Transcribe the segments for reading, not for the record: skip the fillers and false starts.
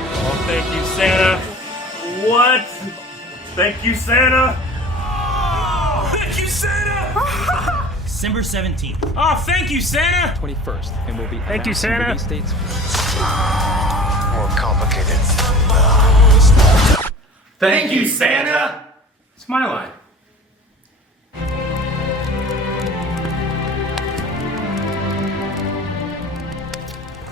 like, oh, thank you, Santa. What? Thank you, Santa. Oh, thank you, Santa. December 17th. Oh, thank you, Santa. 21st, and we'll be Thank you, Santa. release dates. More complicated. Thank you, Santa. It's my line.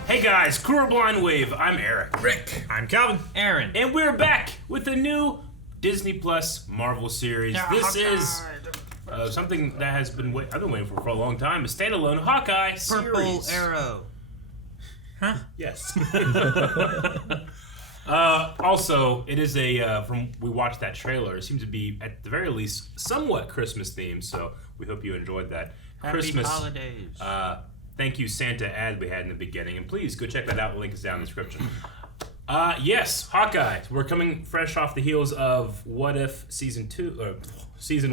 Hey guys, Crew Blind Wave. I'm Eric. Rick. I'm Calvin. Aaron. And we're back with a new Disney Plus Marvel series. This is something that has been I've been waiting for a long time. A standalone Hawkeye Purple series. Arrow. Huh? Yes. Also, it is from we watched that trailer. It seems to be at the very least somewhat Christmas themed. So we hope you enjoyed that. Happy Christmas holidays. Thank you, Santa ad we had in the beginning, and please go check that out. The link is down in the description. Yes, Hawkeye. We're coming fresh off the heels of What If season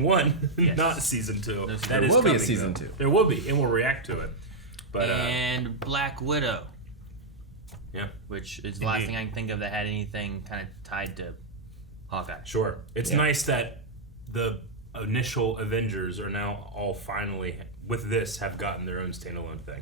1, Yes. not season 2. There will be a season 2. There will be, and we'll react to it. But and Black Widow, yeah, which is the last thing I can think of that had anything kind of tied to Hawkeye. sure. It's nice that the initial Avengers are now all finally with this have gotten their own standalone thing.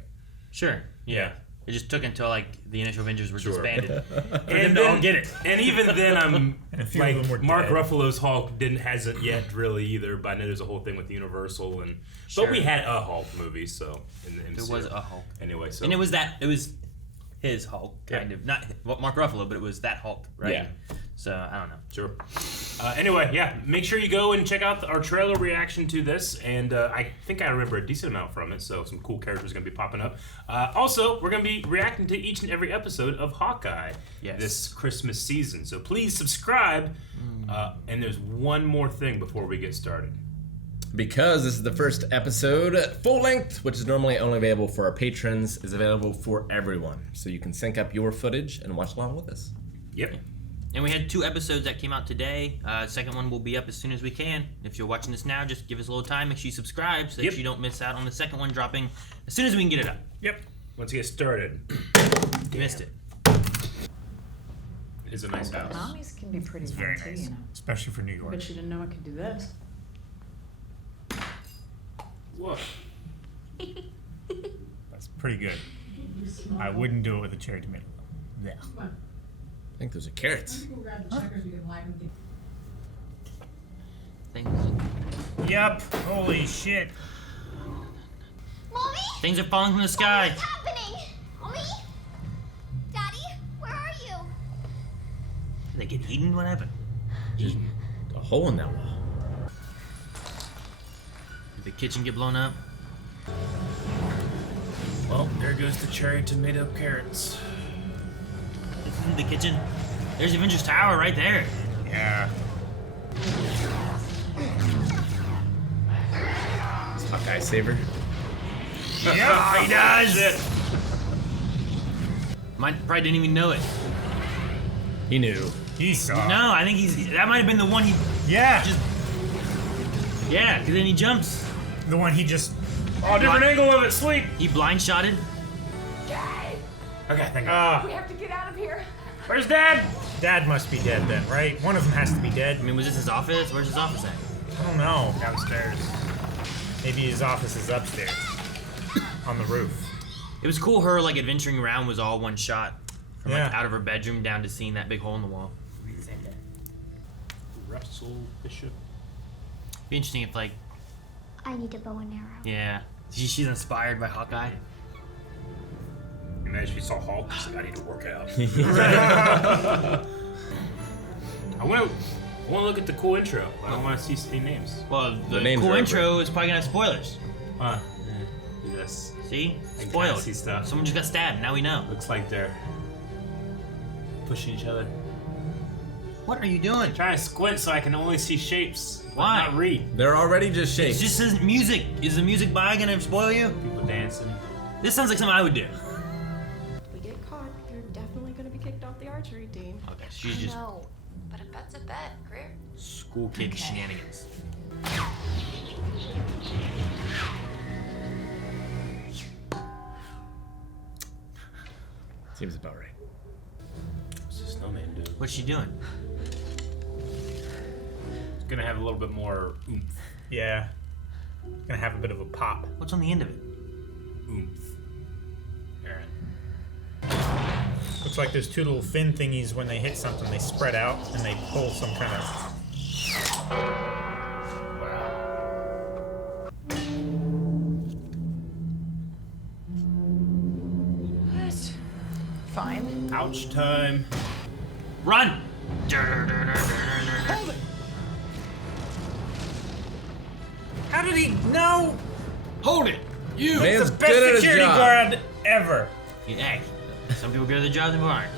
Sure. Yeah. It just took until like the initial Avengers were disbanded. And then I'll get it. And even then, I'm And a few like of them were Mark dead. Ruffalo's Hulk hasn't yet really either. But I know there's a whole thing with Universal, and Sure. but we had a Hulk movie, so in the MCU. There was a Hulk. Anyway, so And it was his Hulk, kind of. Not Mark Ruffalo, but it was that Hulk, right? Yeah. So, I don't know. sure. Anyway, yeah, make sure you go and check out our trailer reaction to this, and I think I remember a decent amount from it, so some cool characters are going to be popping up. Also, we're going to be reacting to each and every episode of Hawkeye this Christmas season, so please subscribe. And there's one more thing before we get started. Because this is the first episode, full length, which is normally only available for our patrons, is available for everyone. So you can sync up your footage and watch along with us. Yep. And we had 2 episodes that came out today. Second one will be up as soon as we can. If you're watching this now, just give us a little time. Make sure you subscribe so that you don't miss out on the second one dropping as soon as we can get it up. Yep. Let's get started. You missed it. It's a nice house. Mommies can be pretty Very fun too, nice. you know. Especially for New York. But you didn't know I could do this. What? That's pretty good. I wouldn't do it with a cherry tomato. Yeah. I think those are carrots. Yep. Holy shit. Mommy? Things are falling from the sky. What's happening? Mommy? Daddy? Where are you? Did they get eaten? What happened? Eaten. A hole in that wall. Did the kitchen get blown up? Well, there goes the cherry tomato carrots. This isn't the kitchen. There's Avengers Tower right there. Yeah. It's Hawkeye Saver. Yeah, he does. Mine probably didn't even know it. He knew. He saw. No, I think that might have been the one he Yeah. just. Yeah, because then he jumps. The one he just. Oh, different angle of it. Sweet. He blind shotted. Okay, thank you. We have to get out of here. Where's Dad? Dad must be dead then, right? One of them has to be dead. I mean, was this his office? Where's his office at? I don't know. Downstairs. Maybe his office is upstairs. On the roof. It was cool. Her like adventuring around was all one shot, from like Yeah. out of her bedroom down to seeing that big hole in the wall. Russell Bishop. Be interesting if like, I need a bow and arrow. yeah, she's inspired by Hawkeye. Imagine if you saw Hulk. She's like, I need to work out. I want to look at the cool intro. I don't want to see any names. Well, the names cool are intro is probably gonna have spoilers. Yes. See, I can spoiled. kinda see stuff. Someone just got stabbed. Now we know. Looks like they're pushing each other. What are you doing? Trying to squint so I can only see shapes. but Why? Not read. They're already just It shapes. just says music. Is the music by gonna spoil you? People dancing. This sounds like something I would do. If we get caught, you're definitely going to be kicked off the archery team. Okay, she's just No, but a bet's a bet, Greer. school kid shenanigans. Seems about right. Is this no snowman do? What's she doing? It's gonna have a little bit more oomph. Yeah. Gonna have a bit of a pop. What's on the end of it? Oomph. Alright. Looks like there's two little fin thingies. When they hit something, they spread out and they pull some kind of. Wow. What? Fine. Ouch time. Run! Hold it! How did he know? Hold it! You! Man's The best good at his security job. guard ever. Hey, some people are good at their jobs and aren't.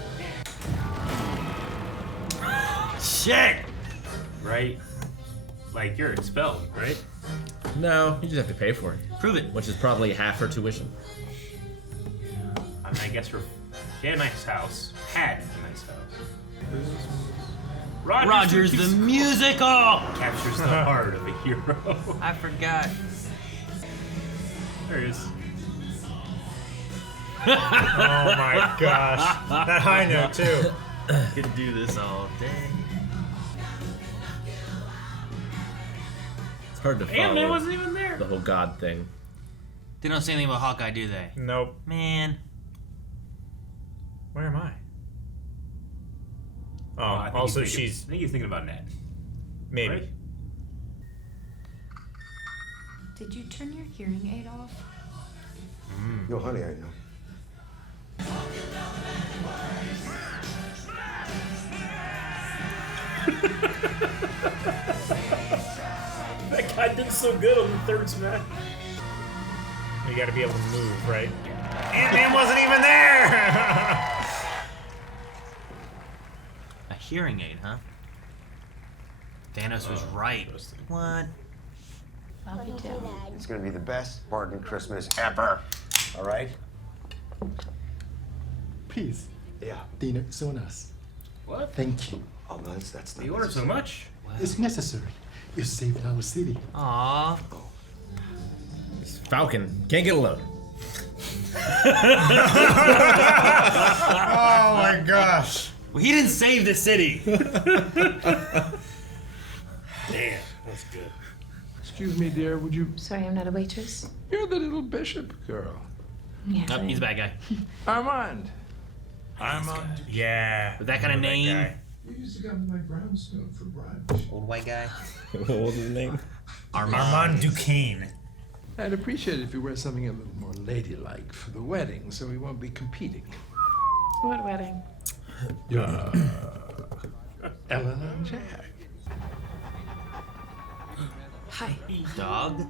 Shit! Right? Like, you're expelled, right? No, you just have to pay for it, Prove it. which is probably half her tuition. I mean, I guess she had a nice house. Had a nice house. Rogers the musical! captures the heart of a hero. I forgot. There it is. Oh my gosh. That high note, too. Could do this all day. It's hard to And it follow wasn't even there. the whole God thing. They don't say anything about Hawkeye, do they? Nope. Man. Where am I? Oh, I think also he's thinking- she's I think he's thinking about Ned. maybe. Right? Did you turn your hearing aid off? No, honey, I know. That guy did so good on the third smash. You gotta be able to move, right? Ant-Man wasn't even there! A hearing aid, huh? Thanos was right. What? Love you too. It's gonna be the best Barton Christmas ever. All right? Please, Yeah. dinner is on us. What? Thank you. Oh, no, that's not. You ordered so much? It's necessary. You saved our city. Aww. It's Falcon can't get alone. Oh my gosh. Well, he didn't save the city. Damn, that's good. Excuse me, dear, would you... Sorry, I'm not a waitress. You're the little bishop girl. Yes, Nope, he's a bad guy. Armand. Armand. Yeah. With that kind of Remember name. that You used to come to my brownstone for brunch. Old white guy. What was his name? guy. Armand Duquesne. I'd appreciate it if you wear something a little more ladylike for the wedding, so we won't be competing. What wedding? Your Ellen and Jack. Hi. Dog.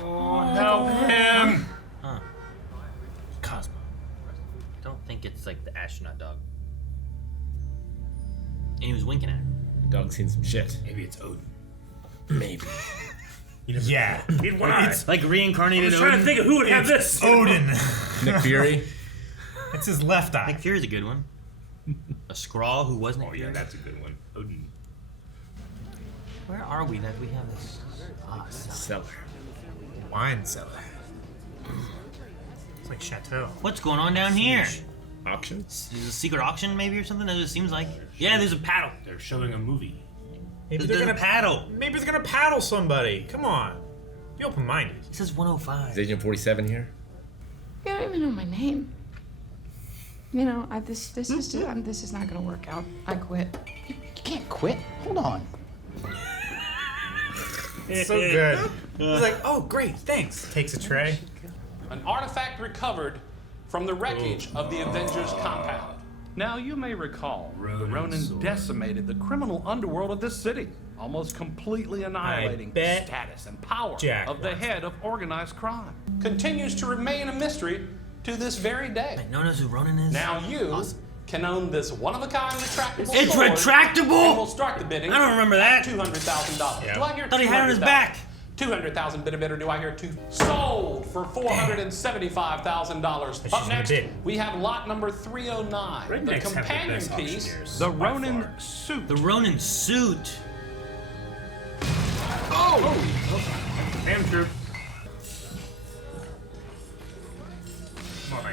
Oh, help him! Huh. Cosmo. Don't think it's like the astronaut dog. And he was winking at him. Dog's seen some shit. Maybe it's Odin. Maybe. Yeah. He had one eye. It's like reincarnated I'm trying Odin. to think of who would have this. Odin. Nick Fury. It's his left eye. Nick Fury's a good one. A Skrull who wasn't Oh, Nick yeah, Fury. that's a good one. Odin. Where are we that we have this? Seller. Wine cellar. It's like Chateau. What's going on down here? Auction? Is it a secret auction maybe or something? That's what it seems like. Yeah, there's a paddle. They're showing a movie. Maybe There's they're a gonna paddle. Maybe they're gonna paddle somebody. Come on. Be open-minded. It says 105. Is Agent 47 here? You don't even know my name. You know, this is not gonna work out. I quit. You can't quit. Hold on. So good. He's like, oh, great, thanks. Takes a tray. An artifact recovered from the wreckage of the Avengers compound. Now, you may recall, the Ronin Ronin sword. decimated the criminal underworld of this city, almost completely annihilating the bet status and power Jack of the wants head of organized crime. Continues to remain a mystery to this very day. Wait, no one knows who Ronin is? Now you Awesome. can own this one-of-a-kind retractable It's sword, retractable? And we'll start the bidding. I don't remember that. $200,000. Yeah. Do I hear I thought he had it on his back. 200,000 bidder, do I hear two? Sold for $475,000. She's Up gonna next, bid. we have lot number 309. Rednecks The have the companion best piece. auctioneers. The by Ronin far. suit. The Ronin suit. Damn true. Come on.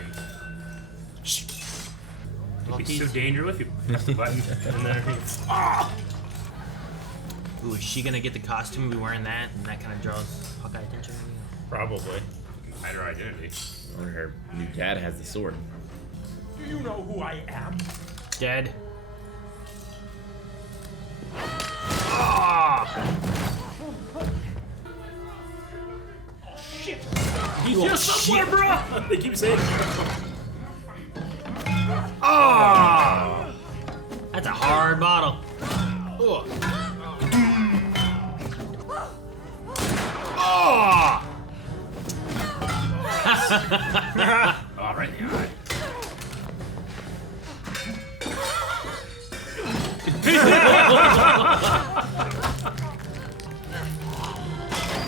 It'd be so dangerous if you press the button and then Ooh, is she gonna get the costume? Be wearing that, and that kind of draws Hawkeye attention. Probably. hide her identity. Or her new dad has the sword. Do you know who I am? Dead. Shit! He's here somewhere, bro! They keep saying Oh! That's a hard bottle. Oh! Oh! Oh, right in the eye.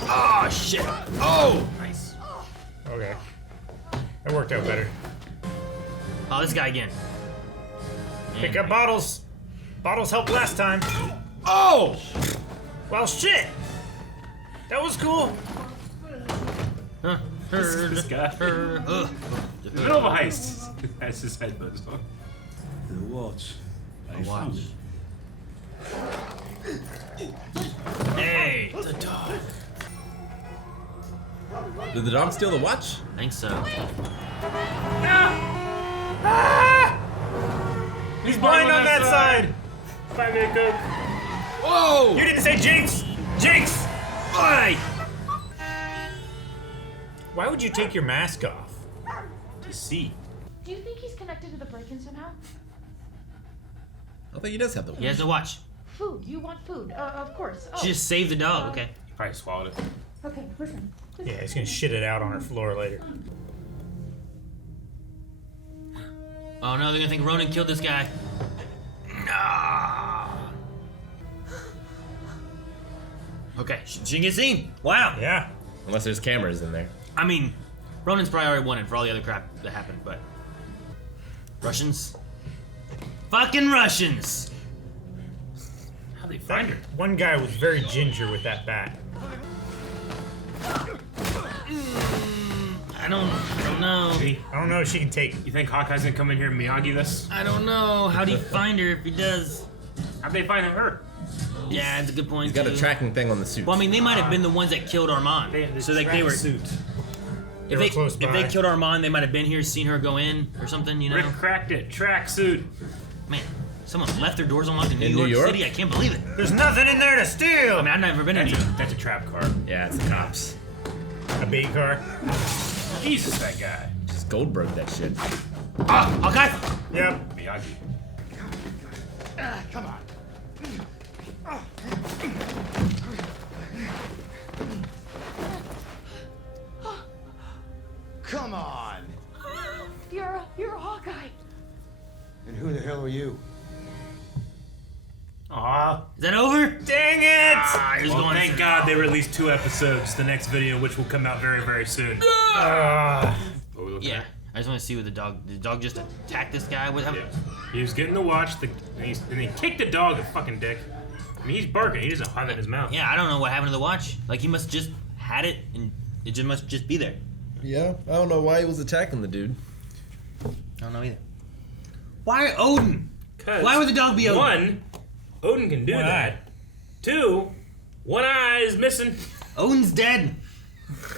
Oh shit! Oh! Nice. Okay. That worked out better. Oh, this guy again. Pick up bottles. Bottles helped last time. Oh! Well, shit. That was cool. This guy. In the middle of a heist. That's his headphones on. The watch. Watch. Hey! Did the dog steal the watch? I think so. He's blind on that side. Bye, makeup. Whoa! You didn't say Jinx. Jinx. Why? Why would you take your mask off? To see. Do you think he's connected to the break-in somehow? I think he does have the watch. He has the watch. Food. You want food? Of course. Oh. She just saved the dog. Okay. He probably swallowed it. Okay, listen. Yeah, he's gonna shit it out on her floor later. Oh no, they're gonna think Ronin killed this guy. No. Okay, she didn't get seen. Wow. Yeah. Unless there's cameras in there. I mean, Ronin's probably already won it for all the other crap that happened, but Russians. Fucking Russians. How'd they find her? One guy was very ginger with that bat. I don't know. See? I don't know if she can take it. You think Hawkeye's gonna come in here and Miyagi this? I don't know. How'd he find her if he does? How'd they find her? Yeah, that's a good point. He's got too. a tracking thing on the suit. Well, I mean, they might have been the ones that killed Armand. So like they were suit. If were close if they by. killed Armand, they might have been here, seen her go in or something, you know? Rick cracked it. Track suit. Man, someone left their doors unlocked in In New New York York? City. I can't believe it. There's nothing in there to steal. I mean, I've never been in New York. That's a trap car. Yeah, it's the cops. A bait car. Jesus, that guy. Just Goldberg that shit. Ah, okay. Yep. Miyagi. Come on. Come on! You're a Hawkeye. And who the hell are you? Aw. Is that over? Dang it! He's Well, going thank God they released 2 episodes. The next video, which will come out very, very soon. What are we looking Yeah. at? I just want to see what the dog just attacked this guy. What happened? Yeah. He was getting the watch, and he kicked the dog a fucking dick. I mean, he's barking. He doesn't have it in his mouth. Yeah, I don't know what happened to the watch. Like, he must just had it, and it just must just be there. Yeah, I don't know why he was attacking the dude. I don't know either. Why Odin? 'Cause Why would the dog be Odin? 1, Odin can do One that. eye. 2, one eye is missing. Odin's dead.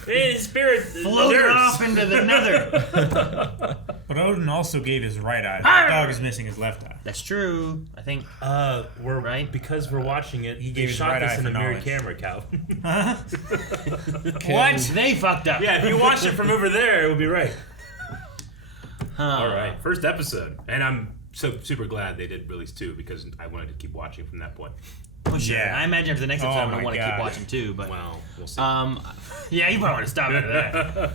His spirit Floated off into the nether. But Odin also gave his right eye. The dog is missing his left eye. That's true. I think. We're Right? because we're watching it. He They gave his shot right this eye in for a mirrored knowledge. camera, Calvin. What? They fucked up. Yeah, if you watch it from over there, it would be right. Huh. All right, first episode, and I'm so super glad they did release 2 because I wanted to keep watching from that point. Well, sure. Yeah. I imagine after the next Oh episode, I'm my gonna want to keep God. watching too. But Well, we'll see. yeah, you probably want to stop after that.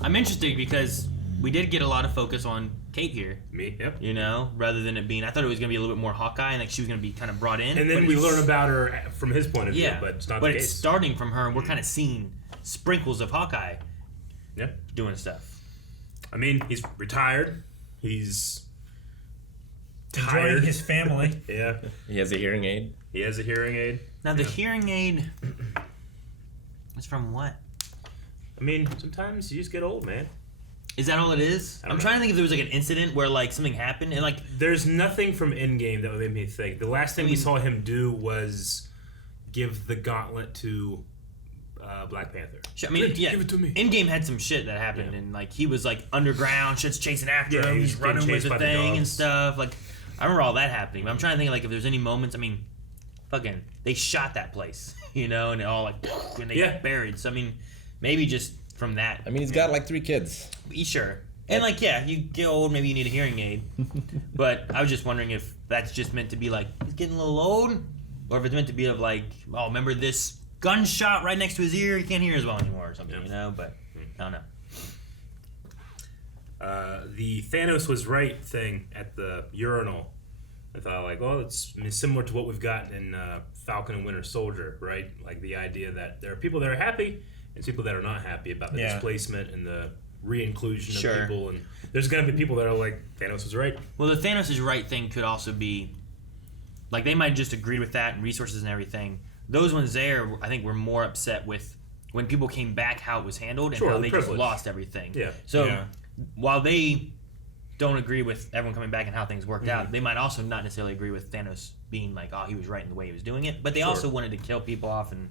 I'm interested because we did get a lot of focus on Kate here. Me, yep. You know, rather than it being, I thought it was gonna be a little bit more Hawkeye and like she was gonna be kind of brought in. And then but we it's- learn about her from his point of view, yeah, but it's not but the it's case. starting from her, and we're kind of seeing sprinkles of Hawkeye Yeah. doing stuff. I mean, he's retired. He's Enjoying tired. his family. Yeah. He has a hearing aid. He has a hearing aid. Now the hearing aid is from what? I mean, sometimes you just get old, man. Is that all it is? I'm trying to think if there was like an incident where like something happened and like there's nothing from Endgame that would make me think. The last thing we saw him do was give the gauntlet to Black Panther. I mean, give it to me. Endgame had some shit that happened, and like he was like underground, shit's chasing after him, he's running with the thing and stuff. Like I remember all that happening. But I'm trying to think like if there's any moments. I mean, fucking they shot that place, you know, and it all like when they got buried. So I mean, maybe just from that. I mean, he's got like 3 kids. Sure. And like, yeah, you get old, maybe you need a hearing aid. But I was just wondering if that's just meant to be like he's getting a little old, or if it's meant to be of like, oh, remember this gunshot right next to his ear, he can't hear as well anymore or something, you know? But I don't know. The Thanos was right thing at the urinal. I thought like, well, it's similar to what we've got in Falcon and Winter Soldier, right? Like the idea that there are people that are happy and people that are not happy about the displacement and the re-inclusion of people, and there's gonna be people that are like, Thanos was right. Well, the Thanos is right thing could also be like they might just agree with that and resources and everything. Those ones there, I think, were more upset with when people came back, how it was handled, and how they just lost everything. Yeah. So while they don't agree with everyone coming back and how things worked out, they might also not necessarily agree with Thanos being like, oh, he was right in the way he was doing it. But they also wanted to kill people off and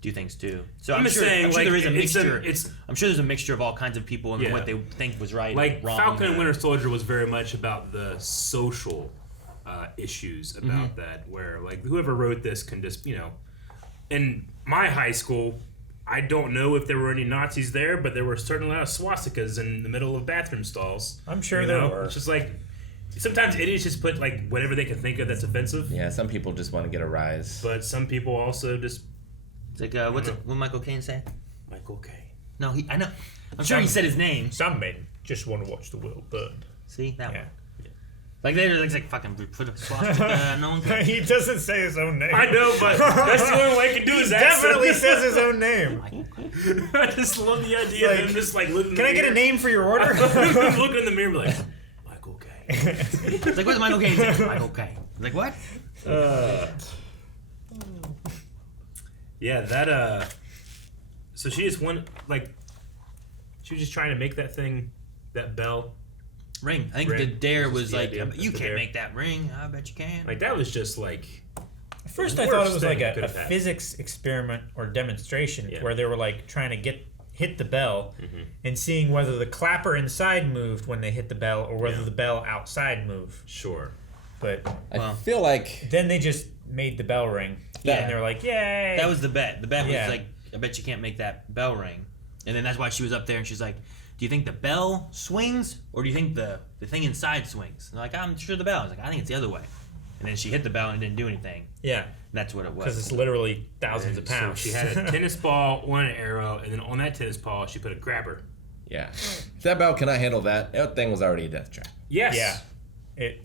do things too. So I'm sure there is a mixture. I'm sure there's a mixture of all kinds of people and what they think was right like and wrong. Falcon and Winter Soldier was very much about the social issues about that, where like whoever wrote this can just, you know, in my high school, I don't know if there were any Nazis there, but there were certainly a lot of swastikas in the middle of bathroom stalls. I'm sure there were. It's just like sometimes idiots just put like whatever they can think of that's offensive. Yeah, some people just want to get a rise. But some people also just. It's like what Michael Caine say? Michael Caine. No, I know. I'm sure he said his name. Some men just want to watch the world burn. See that one. Like they're like fucking put a swastika. No one can. He doesn't say his own name. I know, but that's the only way I can do his accent. Definitely says his own name. I just love the idea of him just like looking. Can I get a name for your order? Looking in the mirror like Michael Caine. It's like what's Michael Caine say? Michael Caine. Like what? Yeah, that so she just won, like she was just trying to make that thing, that bell ring. I think the dare was like, you can't make that ring. I bet you can. Like that was just like. At first, I thought it was like a physics experiment or demonstration where they were like trying to hit the bell and seeing whether the clapper inside moved when they hit the bell or whether the bell outside moved. Sure. But I feel like then they just made the bell ring. And they were like, yay! That was the bet. The bet was like, I bet you can't make that bell ring. And then that's why she was up there and she's like, do you think the bell swings or do you think the thing inside swings? And they're like, I'm sure the bell. I was like, I think it's the other way. And then she hit the bell and didn't do anything. Yeah. And that's what it was. Because it's literally thousands of pounds. So she had a tennis ball on an arrow, and then on that tennis ball, she put a grabber. Yeah. If that bell cannot handle that, that thing was already a death trap. Yes. Yeah.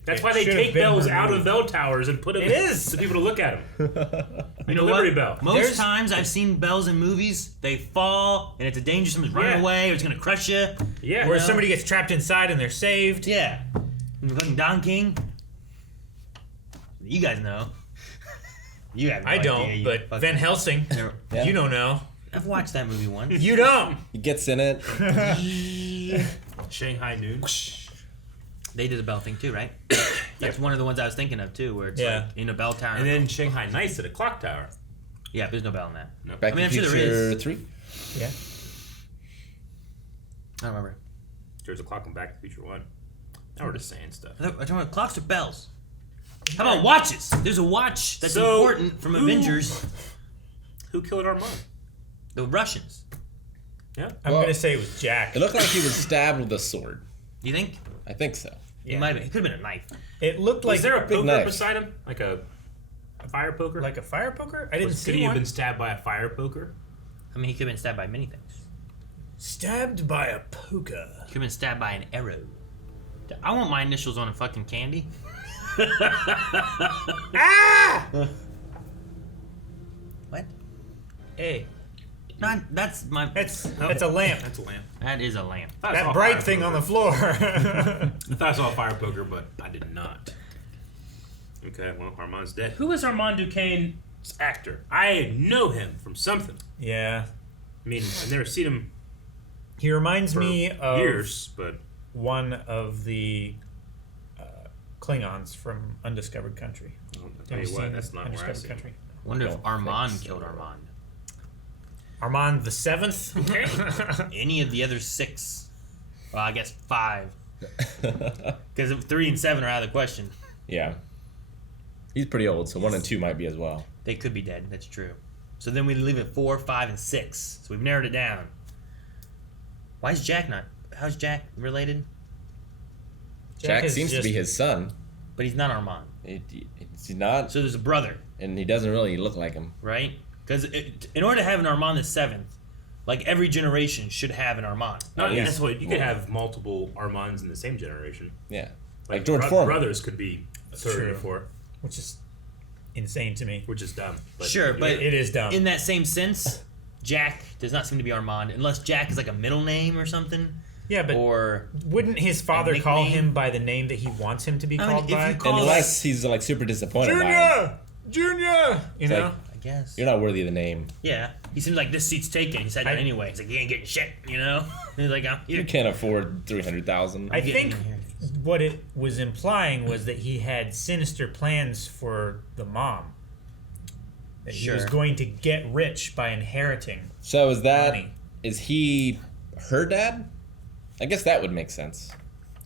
That's why they take bells out of bell towers and put them so people to look at them. You know Liberty what? Bell. Most times I've seen bells in movies, they fall and it's a danger, someone's running away or it's going to crush you. Yeah. Where somebody gets trapped inside and they're saved. Yeah. And fucking Don King. You guys know. You have no I don't, idea. but Van Helsing, you don't know. I've watched that movie once. You don't. He gets in it. Shanghai Noon. They did the bell thing too, right? That's one of the ones I was thinking of too, where it's like in a bell tower. And then Shanghai Nights at a clock tower. Yeah, there's no bell in that. No. Back I'm sure to there is. Future 3? Yeah. I don't remember. There's a clock in Back to the Future 1. Now we're just saying stuff. I'm talking about clocks or bells. How about watches? There's a watch that's important from Avengers. Who killed Armand? The Russians. Yeah. I'm going to say it was Jack. It looked like he was stabbed with a sword. You think? I think so. It might have been. It could have been a knife. It looked like... Was there a poker knife beside him? Like a fire poker? Like a fire poker? I didn't see Could he have one. been stabbed by a fire poker? I mean, he could have been stabbed by many things. Stabbed by a poker. He could have been stabbed by an arrow. I want my initials on a fucking candy. Ah! What? Hey. That's my... That's a lamp. That's a lamp. That is a lamp. That bright thing on the floor. I thought I saw a fire poker, but I did not. Okay, well, Armand's dead. Who is Armand Duquesne's actor? I know him from something. Yeah. I mean, I've never seen him He reminds me of years, but one of the Klingons from Undiscovered Country. I'll tell you what, that's not where I see Country. I wonder if Armand killed Armand. Armand the Seventh? Any of the other 6. Well, I guess 5. Because 3 and 7 are out of the question. Yeah. He's pretty old, so 1 and 2 might be as well. They could be dead. That's true. So then we leave it 4, 5, and 6. So we've narrowed it down. Why is Jack not? How's Jack related? Jack seems to be his son. But he's not Armand. He's not. So there's a brother. And he doesn't really look like him. Right? Because in order to have an Armand the 7th, like every generation should have an Armand. No, that's what you could have multiple Armands in the same generation. Yeah. Like George Foreman. Brothers could be a third or fourth. Which is insane to me. Which is dumb. But Sure, but it is dumb. In that same sense, Jack does not seem to be Armand unless Jack is like a middle name or something. Yeah, but or wouldn't his father call him by the name that he wants him to be called by? Unless he's like super disappointed by him. Junior! You know? I guess. You're not worthy of the name. Yeah. He seems like this seat's taken. He sat down anyway. He's like, you ain't getting shit, you know? He's like, you can't afford $300,000. I think what it was implying was that he had sinister plans for the mom. That he was going to get rich by inheriting. So is that money. Is he her dad? I guess that would make sense.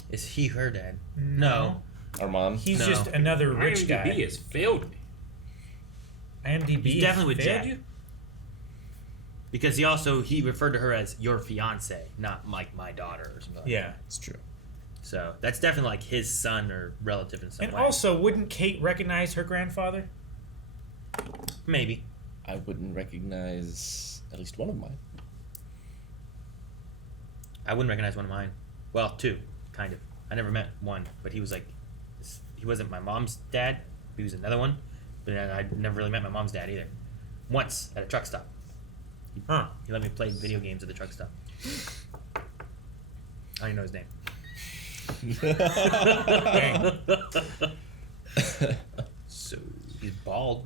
Is he her dad? No. Armand? He's just another rich guy. IMDb has failed me. IMDb He's definitely with failed Jack. you? Because he referred to her as your fiance, not like my daughter or something like that. It's true. So that's definitely like his son or relative in some And way. also, wouldn't Kate recognize her grandfather? Maybe. I wouldn't recognize at least one of mine. I wouldn't recognize one of mine. Well, 2, kind of. I never met one, but he was like, he wasn't my mom's dad. He was another one, but I never really met my mom's dad either. Once at a truck stop. He let me play video games at the truck stop. I don't even know his name. So he's bald.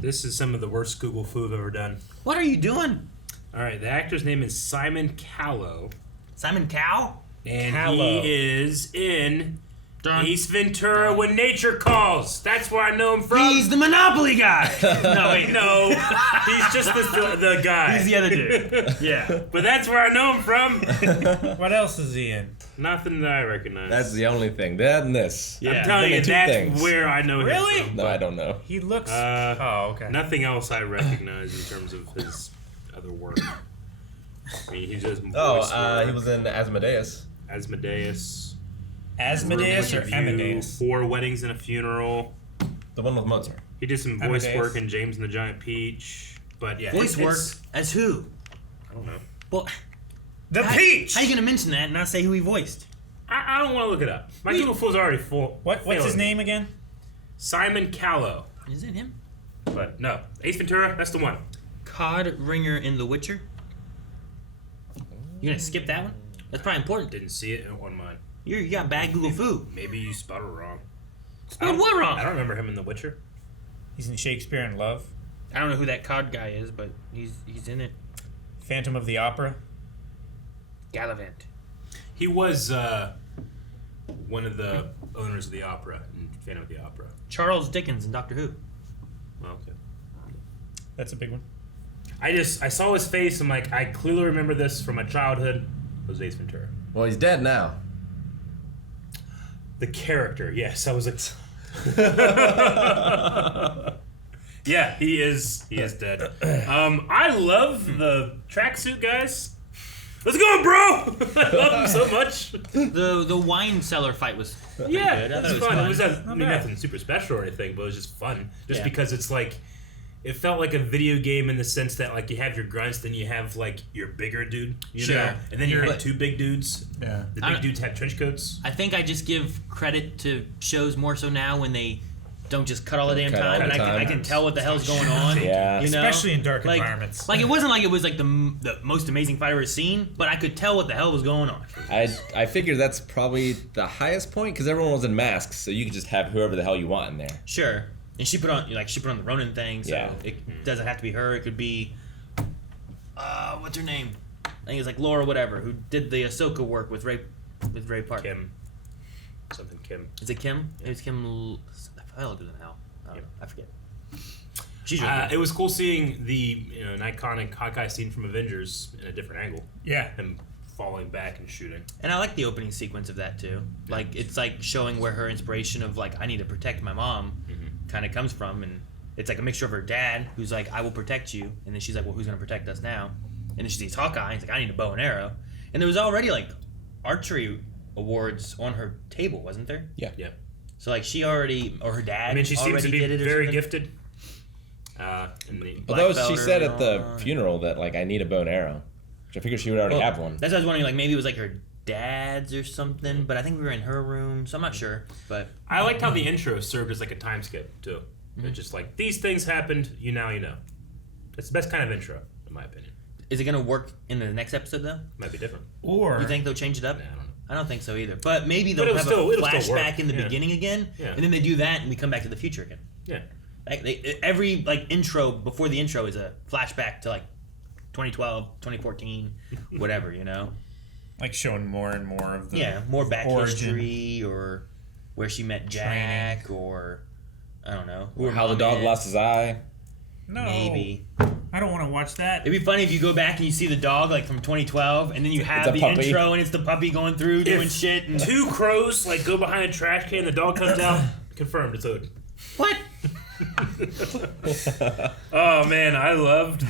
This is some of the worst Google foo I've ever done. What are you doing? All right, the actor's name is Simon Callow. Simon Cow? And Callow. he is in Ace Ventura When Nature Calls. That's where I know him from. He's the Monopoly guy. No, wait, no. He's just the guy. He's the other dude. Yeah. But that's where I know him from. What else is he in? Nothing that I recognize. That's the only thing. That and this. I'm telling you, that's where I know him Really? from. No, I don't know. He looks... okay. Nothing else I recognize in terms of his other work. I mean, he does voice work. He was in Asmodeus. Asmodeus. Asmodeus or Amadeus? 4 Weddings and a Funeral. The one with Mozart. He did some voice Amadeus. work in James and the Giant Peach. But yeah, Voice work it's- as who? I don't know. Well, The Peach! How are you going to mention that and not say who he voiced? I don't want to look it up. My Google Fool's already full. What's his failing. name again? Simon Callow. Is it him? But no, Ace Ventura, that's the one. Cod Ringer in The Witcher? You going to skip that one? That's probably important. Didn't see it on mine. You got bad Google Foo. Maybe you spelled it wrong. Spelled what wrong? I don't remember him in The Witcher. He's in Shakespeare in Love. I don't know who that Cod guy is, but he's in it. Phantom of the Opera. Gallivant. He was one of the owners of the opera in Phantom of the Opera. Charles Dickens in Doctor Who. Oh, okay. That's a big one. I saw his face. I'm like, I clearly remember this from my childhood. It was Ace Ventura. Well, he's dead now. The character, yes. I was like, yeah, he is dead. I love the tracksuit guys. Let's go, bro! I love him so much. The wine cellar fight was Yeah, good. I it thought was fun. It was Not bad. nothing super special or anything, but it was just fun. Just Yeah. because it's like, it felt like a video game in the sense that like you have your grunts, then you have like your bigger dude, you Sure. know, and then you had But- 2 big dudes. Yeah. The big dudes had trench coats. I think I just give credit to shows more so now when they don't just cut all the damn Cut all time, the and I time. can tell what the hell's going on. Yeah. You know? Especially in dark like, environments. Like it wasn't like it was like the most amazing fight I've ever seen, but I could tell what the hell was going on. I figure that's probably the highest point because everyone was in masks, so you could just have whoever the hell you want in there. Sure. And she put on the Ronin thing, so Yeah. it doesn't have to be her. It could be what's her name? think it's like Laura whatever, who did the Ahsoka work with Ray Park. Kim. Something Kim. Is it Kim? Yeah. It was Kim. I looked at it now. I forget. She's really good. It was cool seeing an iconic Hawkeye scene from Avengers in a different angle. Yeah. Him falling back and shooting. And I like the opening sequence of that too. Like it's like showing where her inspiration of like I need to protect my mom kind of comes from, and it's like a mixture of her dad who's like I will protect you, and then she's like, well, who's gonna protect us now? And then she sees Hawkeye. And he's like, I need a bow and arrow. And there was already like archery awards on her table, wasn't there? Yeah. Yeah. So like she already, or her dad. I mean, she seems to be did it or very something. gifted. Although she said at the funeral that like I need a bow and arrow, which I figured she would already have one. That's what I was wondering. Like maybe it was like her dad's or something. But I think we were in her room, so I'm not sure. But I liked how the intro served as like a time skip too. It's just like these things happened. You know. It's the best kind of intro, in my opinion. Is it gonna work in the next episode though? Might be different. Or you think they'll change it up? Nah, I don't know. I don't think so either. But maybe they'll But have it'll a still flashback work. in the beginning again, and then they do that, and we come back to the future again. Yeah. Like every like intro before the intro is a flashback to like 2012, 2014, whatever, you know. Like showing more and more of the more back origin. history or where she met Jack or I don't know. Or how the dog lost his eye. No. Maybe. I don't want to watch that. It'd be funny if you go back and you see the dog like from 2012, and then you have the puppy. intro and it's the puppy going through doing shit. And two crows like go behind a trash can, the dog comes out. Confirmed, it's Odin. What? Oh man, I loved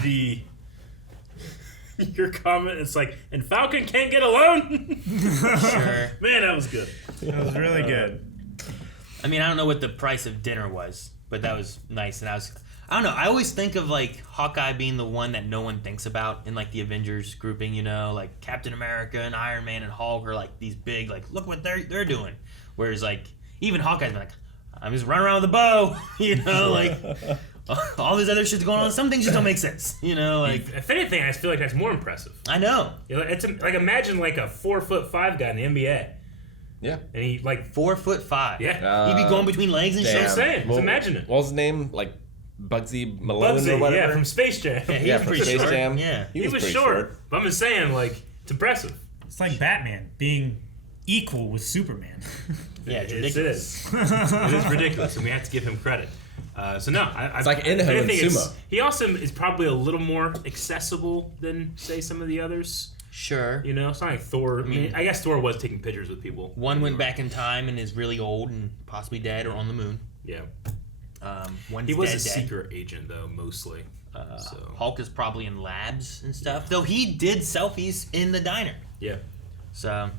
your comment. It's like, and Falcon can't get alone. Sure. Man, that was good. That was really good. I mean, I don't know what the price of dinner was, but that was nice. And I don't know. I always think of like Hawkeye being the one that no one thinks about in like the Avengers grouping. You know, like Captain America and Iron Man and Hulk are like these big, like look what they're doing. Whereas like even Hawkeye's been like, I'm just running around with a bow. You know, like all this other shit's going on. Some things just don't make sense. You know, like if anything, I feel like that's more impressive. I know. It's like imagine like a 4'5" guy in the NBA. Yeah. And he like 4'5". Yeah. He'd be going between legs and shit. I'm saying. Just imagine it. What was his name? Like Bugsy Malone or whatever? Yeah, from Space Jam. Yeah, from Space short. Jam. Yeah. He was short. But I'm just saying, like, it's impressive. It's like Batman being equal with Superman. Yeah, it's It ridiculous. It is ridiculous, and we have to give him credit. So no, it's like Idaho and Sumo. He also is probably a little more accessible than say some of the others. Sure. You know, it's not like Thor. I mean, I guess Thor was taking pictures with people. One went back in time and is really old and possibly dead or on the moon. Yeah. One's He was dead, a secret agent though, mostly. So. Hulk is probably in labs and stuff. Though he did selfies in the diner. Yeah. So I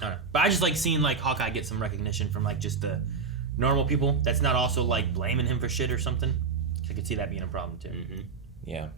don't know. But I just like seeing like Hawkeye get some recognition from like just the normal people. That's not also like blaming him for shit or something. I could see that being a problem too. Mm-hmm. Yeah.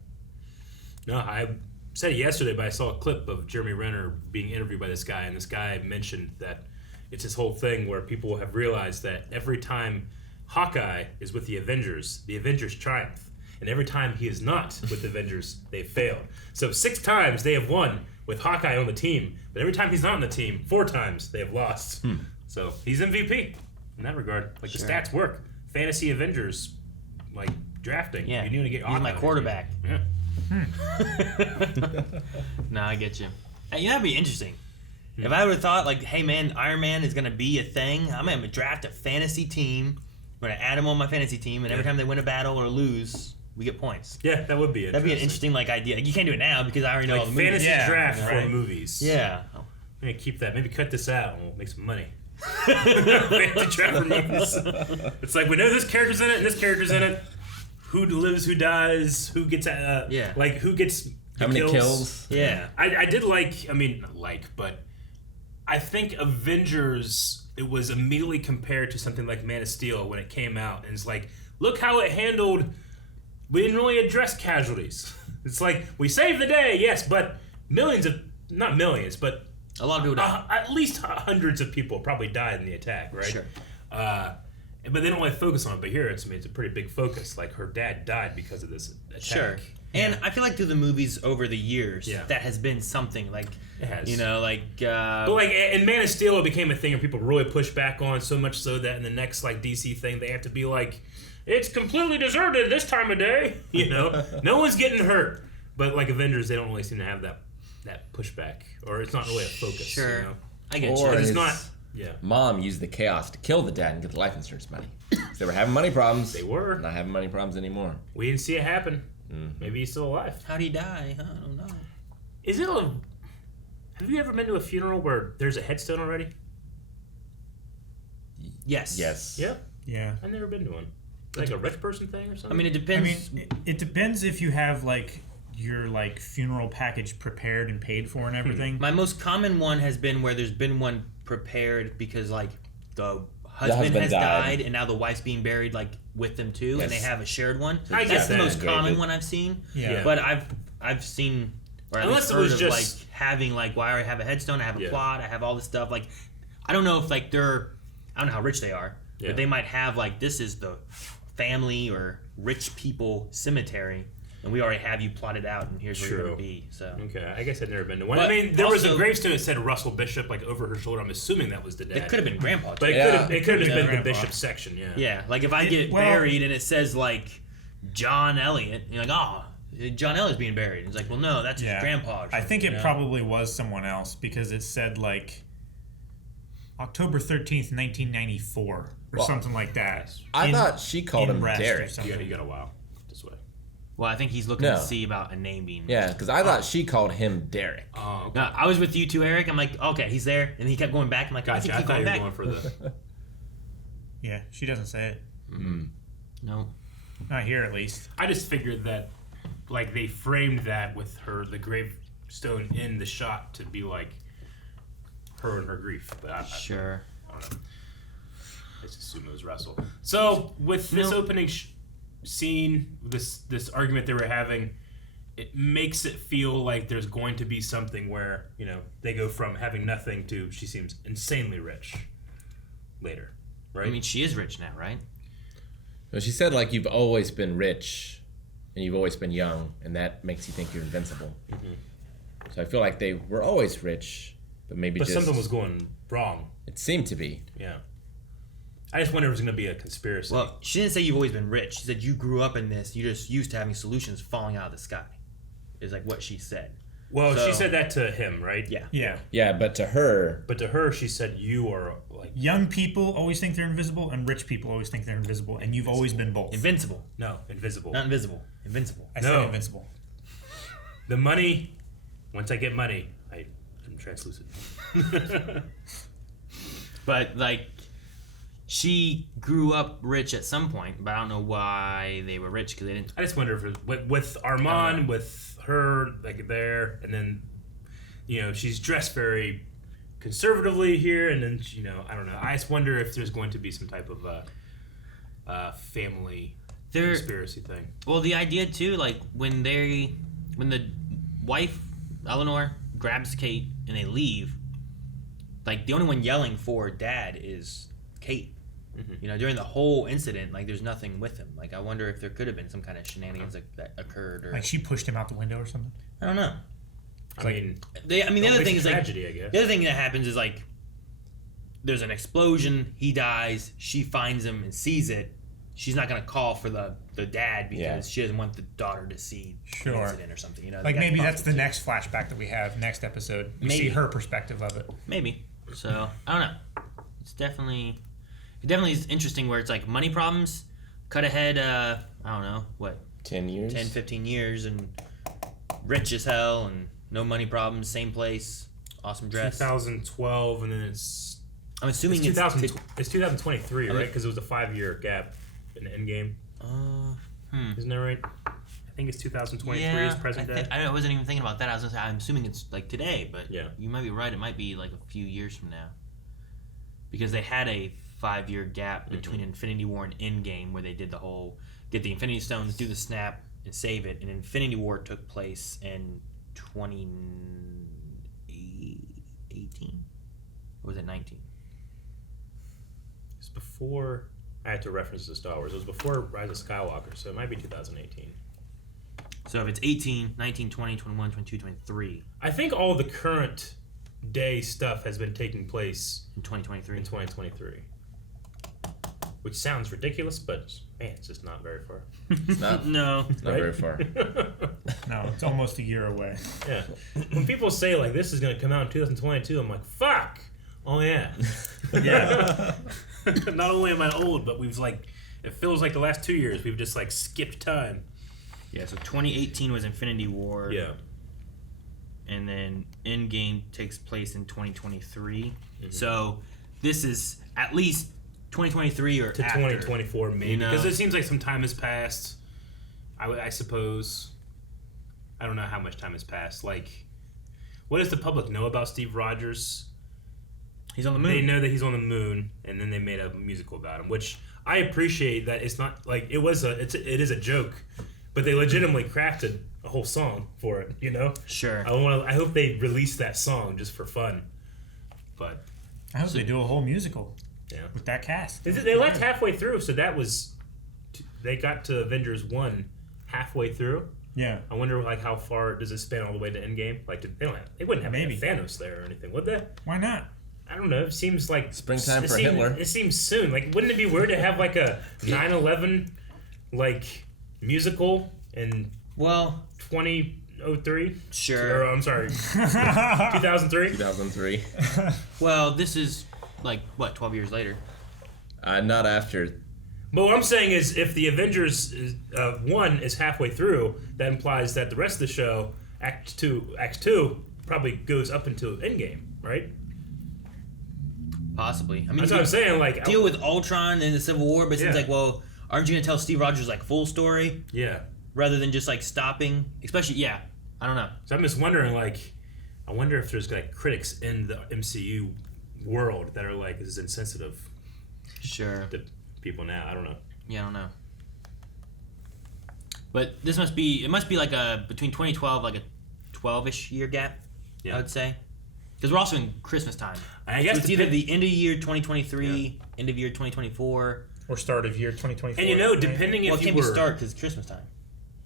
No, I said it yesterday, but I saw a clip of Jeremy Renner being interviewed by this guy, and this guy mentioned that it's this whole thing where people have realized that every time Hawkeye is with the Avengers triumph. And every time he is not with the Avengers, they've failed. So 6 times they have won with Hawkeye on the team, but every time he's not on the team, 4 times they have lost. So he's MVP in that regard. Like the stats work. Fantasy Avengers, like drafting. Yeah, you need to get he's Hawkeye my on your quarterback. team. Yeah. No, I get you. Hey, that'd be interesting. If I would have thought, like, hey, man, Iron Man is going to be a thing, I'm going to draft a fantasy team. I'm going to add him on my fantasy team, and every time they win a battle or lose, we get points. Yeah, that would be interesting. That'd be an interesting, like, idea. Like, you can't do it now because I already know Like all the movies. fantasy draft for right. movies. Yeah. I'm going to keep that. Maybe cut this out and we'll make some money. Fantasy draft for movies. It's like, we know this character's in it and this character's in it. Who lives, who dies, who gets, like, who gets how many kills? Yeah. I did but I think Avengers, it was immediately compared to something like Man of Steel when it came out. And it's like, look how it handled, we didn't really address casualties. It's like, we saved the day, yes, but not millions, but a lot of people died. At least hundreds of people probably died in the attack, right? Sure. But they don't really focus on it. But here, it's a pretty big focus. Like, her dad died because of this attack. Sure. And I feel like through the movies over the years, Yeah. that has been something. Like, It has. you know, like... but, like, in Man of Steel, it became a thing and people really pushed back on, so much so that in the next, like, DC thing, they have to be like, it's completely deserted this time of day. You know? No one's getting hurt. But, like, Avengers, they don't really seem to have that that pushback, or it's not really a focus. Sure. You know? I get Or you. It's his not. Yeah. mom used the chaos to kill the dad and get the life insurance money. They were having money problems. They were. Not having money problems anymore. We didn't see it happen. Maybe he's still alive. How'd he die? I don't know. Is it a? Have you ever been to a funeral where there's a headstone already? Yes. Yes. Yeah. Yeah. I've never been to one. Like a rich person thing or something? I mean, it depends. It depends if you have like your like funeral package prepared and paid for and everything. My most common one has been where there's been one prepared because like the husband has died and now the wife's being buried like with them too, and they have a shared one. That's the most common one I've seen. Yeah. But I've seen or at least heard of like having like, well, I already have a headstone, I have a plot, I have all this stuff. Like, I don't know if like I don't know how rich they are, but they might have like, this is the family or rich people cemetery, and we already have you plotted out, and here's where you're gonna be. So okay, I guess I've never been to one. But I mean, there was a also- gravestone that said Russell Bishop like over her shoulder. I'm assuming that was the dad. it could have been Grandpa, but it could have been the Bishop section. Yeah. Yeah, like if I get buried and it says like John Elliott, you're like, oh, John Elliott's being buried. It's like, well, no, that's his grandpa. Or I think it you know? probably was someone else because it said like October 13th, 1994 or something like that. I thought she called him rest or Derek. something. You got a while this way. Well, I think he's looking No. to see about a name being. Yeah, because I thought she called him Derek. Oh, okay. No, I was with you too, Eric. I'm like, okay, he's there, and he kept going back. I'm like, I Gotcha. think I he's thought going you were back. going for the. Yeah, she doesn't say it. No. Not here, at least. I just figured that, like, they framed that with the gravestone in the shot to be like her and her grief. But I don't know. I just assume it was Russell. So with this opening scene, this argument they were having, it makes it feel like there's going to be something where they go from having nothing to she seems insanely rich later, right? I mean, she is rich now, right? So she said like you've always been rich, and you've always been young, and that makes you think you're invincible. So I feel like they were always rich, but maybe just something was going wrong. It seemed to be. Yeah. I just wonder if it was going to be a conspiracy. Well, she didn't say you've always been rich. She said you grew up in this. You're just used to having solutions falling out of the sky. Is like what she said. Well, she said that to him, right? Yeah. Yeah. Yeah, but to her, she said you are like young people always think they're invisible, and rich people always think they're invisible, and you've always been both. Invincible. No, invisible. Not invisible. Invincible. I said invincible. The money. Once I get money, I'm translucent. But like, she grew up rich at some point, but I don't know why they were rich because they didn't. I just wonder if it was with Armand, with her like there, and then she's dressed very conservatively here, and then I don't know. I just wonder if there's going to be some type of family conspiracy thing. Well, the idea too, like when the wife Eleanor grabs Kate and they leave, like the only one yelling for dad is Kate. During the whole incident, like there's nothing with him. Like I wonder if there could have been some kind of shenanigans that occurred, or like she pushed him out the window or something. I don't know. The other thing is tragedy, like I guess. the other thing that happens is like there's an explosion. He dies. She finds him and sees it. She's not gonna call for the dad because she doesn't want the daughter to see the incident or something. Like maybe that's the next flashback that we have next episode. We see her perspective of it. Maybe. So I don't know. It's definitely is interesting where it's like money problems, cut ahead. I don't know what 10 years, 10, 15 years, and rich as hell and no money problems, same place, awesome dress. 2012, and then I'm assuming it's 2023, right? Because it was a 5-year gap in the end game. Isn't that right? I think it's 2023 is present day. I wasn't even thinking about that. I was gonna say I'm assuming it's like today, but you might be right. It might be like a few years from now because they had a 5-year gap between Infinity War and Endgame where they did the whole get the Infinity Stones, do the snap, and save it. And Infinity War took place in 2018? Or was it 19? It's before. I had to reference the Star Wars. It was before Rise of Skywalker, so it might be 2018. So if it's 18, 19, 20, 21, 22, 23. I think all the current day stuff has been taking place in 2023. which sounds ridiculous, but man, it's just not very far. It's not. No. It's not very far. No, it's almost a year away. Yeah. When people say like this is gonna come out in 2022, I'm like, fuck. Oh yeah. Yeah. Not only am I old, but it feels like the last 2 years we've just like skipped time. Yeah. So 2018 was Infinity War. Yeah. And then Endgame takes place in 2023. So this is at least 2023 or to after. 2024 maybe, because it seems like some time has passed. I suppose. I don't know how much time has passed. Like, what does the public know about Steve Rogers? He's on the moon. They know that he's on the moon, and then they made a musical about him, which I appreciate. That it's not like it is a joke, but they legitimately crafted a whole song for it. You know? Sure. I hope they release that song just for fun. But I hope they do a whole musical. Yeah. With that cast. They left halfway through, so that was they got to Avengers 1 halfway through. Yeah. I wonder like how far does it span all the way to Endgame? Like they wouldn't have Maybe Thanos there or anything, would they? Why not? I don't know. It seems like springtime for Hitler. It seems soon. Like, wouldn't it be weird to have like a 9/11 like musical in 2003? Sure. Or, I'm sorry, 2003. 2003. Well, this is like what 12 years later. Not after. But what I'm saying is, if the Avengers 1 is halfway through, that implies that the rest of the show, Act 2, probably goes up into Endgame, right? Possibly. I mean, that's what I'm saying. Like, deal with Ultron and the Civil War, but it seems Yeah. like, well, aren't you gonna tell Steve Rogers like full story? Yeah. Rather than just like stopping, especially, yeah. I don't know. So I'm just wondering, like, I wonder if there's like critics in the MCU world that are like, this is insensitive. Sure. To people now. I don't know. Yeah, I don't know. But this must be like a between 2012, like a 12-ish year gap. Yeah. I would say, because we're also in Christmas time. I guess so it's either the end of year 2023, end of year 2024, or start of year 2024. And you know, depending if well, it you can't were be start because it's Christmas time.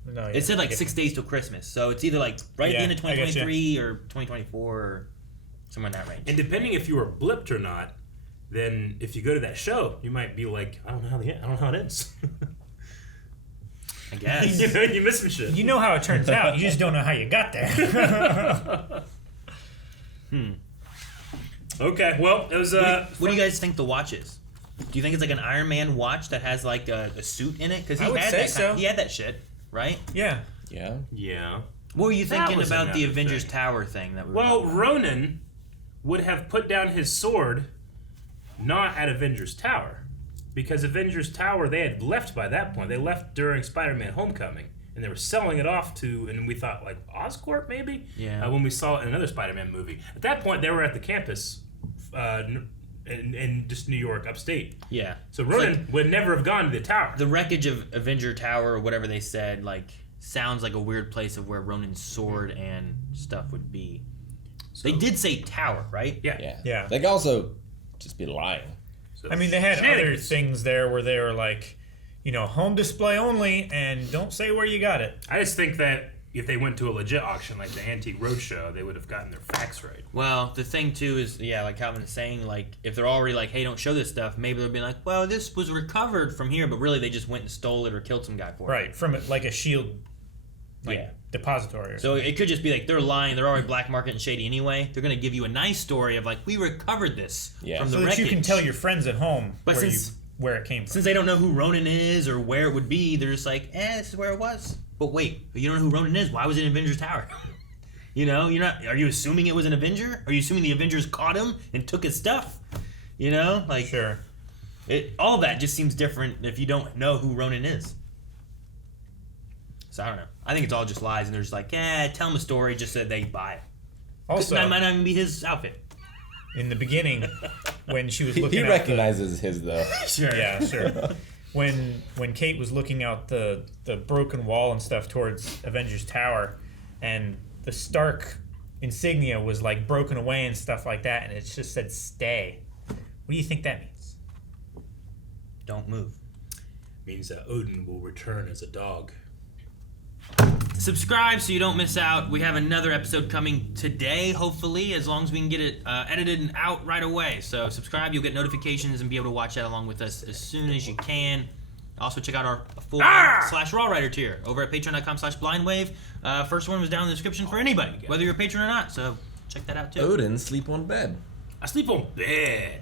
No, yeah, it said like 6 days till Christmas, so it's either like right at the end of 2023 or 2024 or somewhere in that range. And depending if you were blipped or not, then if you go to that show, you might be like, I don't know how it ends. I guess. You know, you miss some shit. You know how it turns out. You just don't know how you got there. Okay, well, it was. What do you guys think the watch is? Do you think it's like an Iron Man watch that has like a suit in it? Because I would say so. He had that shit, right? Yeah. Yeah. Yeah. What were you thinking was about the another Avengers thing. Tower thing that we were Well, talking about? Ronin would have put down his sword not at Avengers Tower, because Avengers Tower, they had left by that point. They left during Spider-Man Homecoming, and they were selling it off to, and we thought like Oscorp maybe. Yeah. When we saw it in another Spider-Man movie, at that point they were at the campus, in just New York, upstate. Yeah. So Ronin would never have gone to the tower. The wreckage of Avenger Tower or whatever they said, like, sounds like a weird place of where Ronin's sword and stuff would be. So, they did say tower, right? Yeah. They could also just be lying. I mean, they had other things there where they were like, you know, home display only, and don't say where you got it. I just think that if they went to a legit auction like the Antique Roadshow, they would have gotten their facts right. Well, the thing too is, yeah, like Calvin is saying, like, if they're already like, hey, don't show this stuff, maybe they'll be like, well, this was recovered from here, but really they just went and stole it or killed some guy for it. Right, from like a shield depository. So it could just be like they're lying, they're already black market and shady anyway. They're going to give you a nice story of like, we recovered this from the so that wreckage. you can tell your friends at home But where it came from. Since they don't know who Ronin is or where it would be, they're just like, this is where it was. But wait, you don't know who Ronin is? Why was it in Avengers Tower? You know, you're not. Are you assuming it was an Avenger? Are you assuming the Avengers caught him and took his stuff? You know, like sure. All that just seems different if you don't know who Ronin is. So I don't know. I think it's all just lies, and they're just like, tell him a story just so they buy it. Also, that might not even be his outfit. In the beginning, when she was looking, he recognizes his though. Sure, yeah, sure. When Kate was looking out the broken wall and stuff towards Avengers Tower, and the Stark insignia was like broken away and stuff like that, and it just said "stay." What do you think that means? Don't move. Means that Odin will return as a dog. Subscribe so you don't miss out. We have another episode coming today, hopefully, as long as we can get it edited and out right away. So subscribe, you'll get notifications and be able to watch that along with us as soon as you can. Also check out our full /Raw Writer tier over at patreon.com/blindwave. First one was down in the description for anybody, whether you're a patron or not. So check that out too. Odin sleep on bed. I sleep on bed.